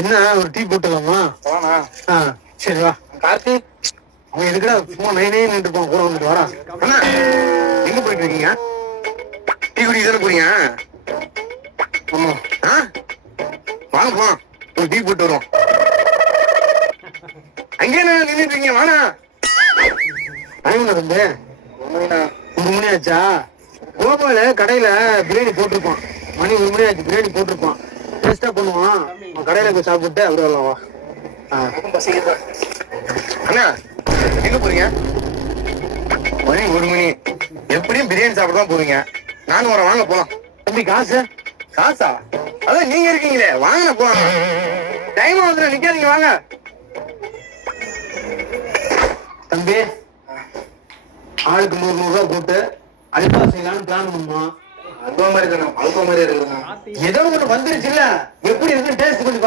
என்ன ஒரு டீ போட்டுக்கலாமா? போனா சரி வா. கார்த்தி அவன் எதுக்குடா சும்மா நைனே நின்றுப்பான், கூட வந்துட்டு வரா. அண்ணா எங்க போயிட்டு இருக்கீங்க? டீ குடி தானே போறீங்க? ஆமா. வாங்க போலாம், ஒரு டீ போட்டு வருவோம். அங்கே நின்றுட்டு இருக்கீங்க, வாண்ணா. டைம் இருந்து ஒரு மணி ஆச்சா? கோபால கடையில பிரியாணி போட்டிருப்பான். மணி ஒரு மணி ஆச்சு, பிரியாணி போட்டிருப்பான். டேஸ்டா பண்ணுவான். அவன் கடையில போய் சாப்பிட்டு அப்படியே வரலாம் வா. அண்ணா எங்க போறீங்க? மணி ஒரு மணி, எப்படியும் பிரியாணி சாப்பிட தான் போவீங்க. நானும் வரேன், வாங்க போலாம். தம்பி காசு? காசா? அதான் நீங்க இருக்கீங்களே, வாங்க போலாம். டைம் வந்துடும், நிக்காதீங்க, வாங்க. தம்பி ஆளுக்கு 100 போட்டு அல்வா செய்யலாம்னு பிளான் பண்ணுவான். அல்வா மாதிரி தானே, அல்வா மாதிரி இருக்குதுங்க. ஏதோ ஒண்ணு வந்துருச்சு இல்ல, எப்படி இருக்குன்னு டேஸ்ட் பண்ணி